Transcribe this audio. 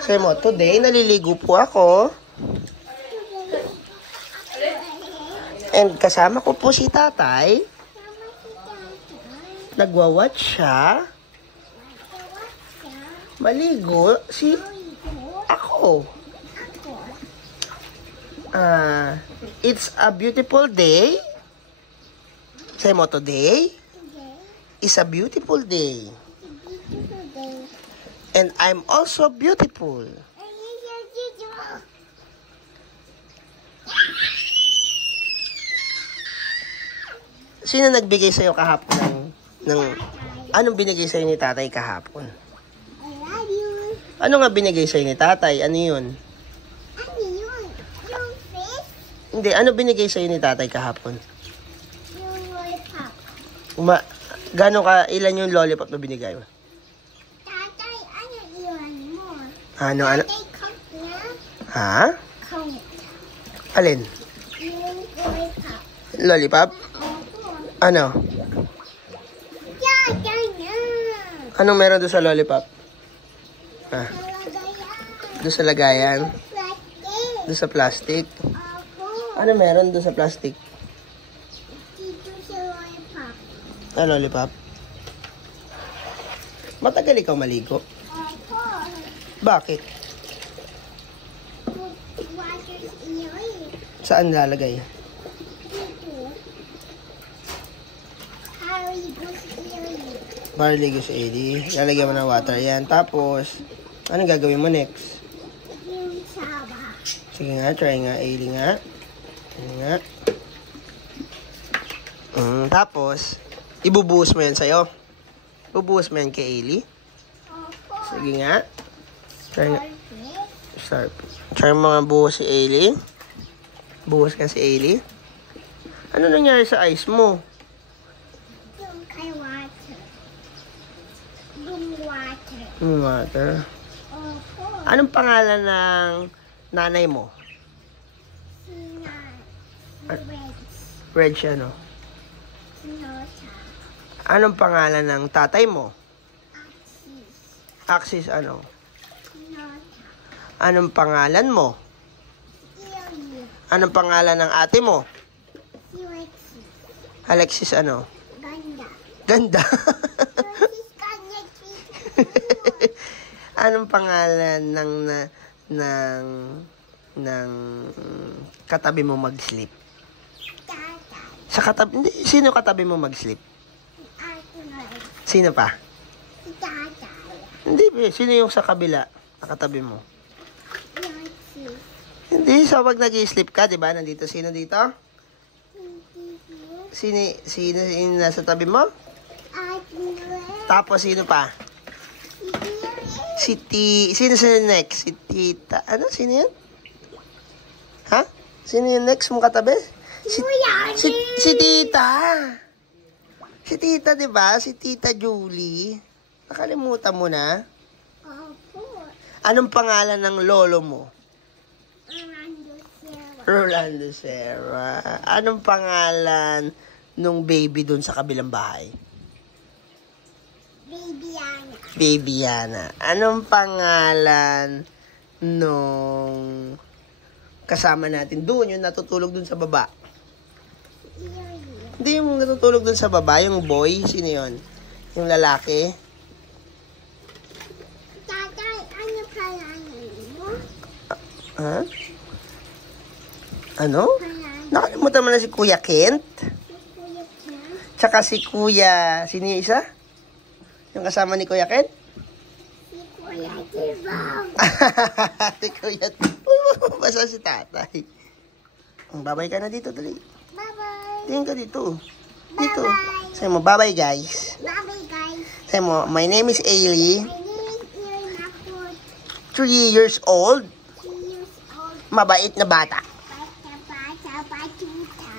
Say mo, today naliligo po ako. And kasama ko po si tatay. Nagwa-watch siya. Maligo si ako. It's a beautiful day. Say mo, today is a beautiful day. And I'm also beautiful. Sino nagbigay sa'yo kahapon anong binigay sa'yo ni tatay kahapon? I love you. Ano nga binigay sa'yo ni tatay? Ano yun? Ano yun? Yung fish? Hindi, ano binigay sa'yo ni tatay kahapon? Yung lollipop. Ilan yung lollipop na binigay mo? Tatay, ano iwan mo? Ano? Tatay, count niya? Ha? Count. Alin? Yung lollipop. Lollipop? Ano? Tatay niya. Anong meron doon sa lollipop? Talagayan. Doon sa lagayan? Plastic. Doon sa plastic? Opo. Ano meron doon sa plastic? Dito sa lollipop. Lollipop? Matagal ikaw maligo? Opo. Bakit? Water's eerie. Saan lalagay? Dito. Harry goes eerie. Para ligo sa Eli. Lalagyan mo ng water yan. Tapos, anong gagawin mo next? Yung saba. Sige nga, try nga. Eli nga. Eli nga. Tapos, ibubuhos mo yan sa'yo. Bubuhos mo yan kay Eli. Opo. Sige nga. Try nga. Starfish. Try mo nga buhos si Eli. Buhos ka si Eli. Ano nangyari sa ice mo? Yung kay water. Yung water. Water. Opo. Anong pangalan ng nanay mo? Sina. Red siya, no? Sinosa. Anong pangalan ng tatay mo? Axis. Axis, ano? Sinosa. Anong pangalan mo? Eerie. Anong pangalan ng ate mo? Si Lexi. Alexis, ano? Ganda. Ganda. Alexis kanya cheese. Anong pangalan ng katabi mo mag-sleep? Tatay. Sa katabi, hindi, sino katabi mo mag-sleep? Arthur. Sino pa? Si tatay. Hindi, sino yung sa kabila? Nakatabi mo? Lexi. Hindi, so pag nag-sleep ka, di ba? Nandito, sino dito? Hindi. Sino yung nasa tabi mo? Arthur. Tapos, sino pa? Si Eerie. Sino next? Si Tita. Ano? Sino yun? Ha? Sino yung next mong katabi? Si Tita. Si Tita, di ba? Si Tita Julie. Nakalimutan mo na? Opo. Anong pangalan ng lolo mo? Orlando Sierra. Rolando Serra. Anong pangalan nung baby dun sa kabilang bahay? Baby Anna. Baby Yana. Anong pangalan nung kasama natin doon, yung natutulog dun sa baba? Eerie. Hindi yung natutulog dun sa baba, yung boy. Sino yun? Yung lalaki? Tatay, ano pangalan mo? Ha? Ano? Pangalan Nakalimutan mo na si Kuya Kent? si Kuya Ken? Tsaka si Kuya... Sino yung isa? Yung kasama ni Kuya Kent? Si Kuya Tibong. Si Kuya... Basta si tatay. Babay ka na dito, dali. Bye-bye. Tingin ka dito. Dito. Bye-bye. Sabi mo, bye-bye guys. Bye-bye, guys. Sabi mo, my name is Ailey. My name is Erin Apple. 3 years old. 3 years old. Mabait na bata. Bata, bata, batuta.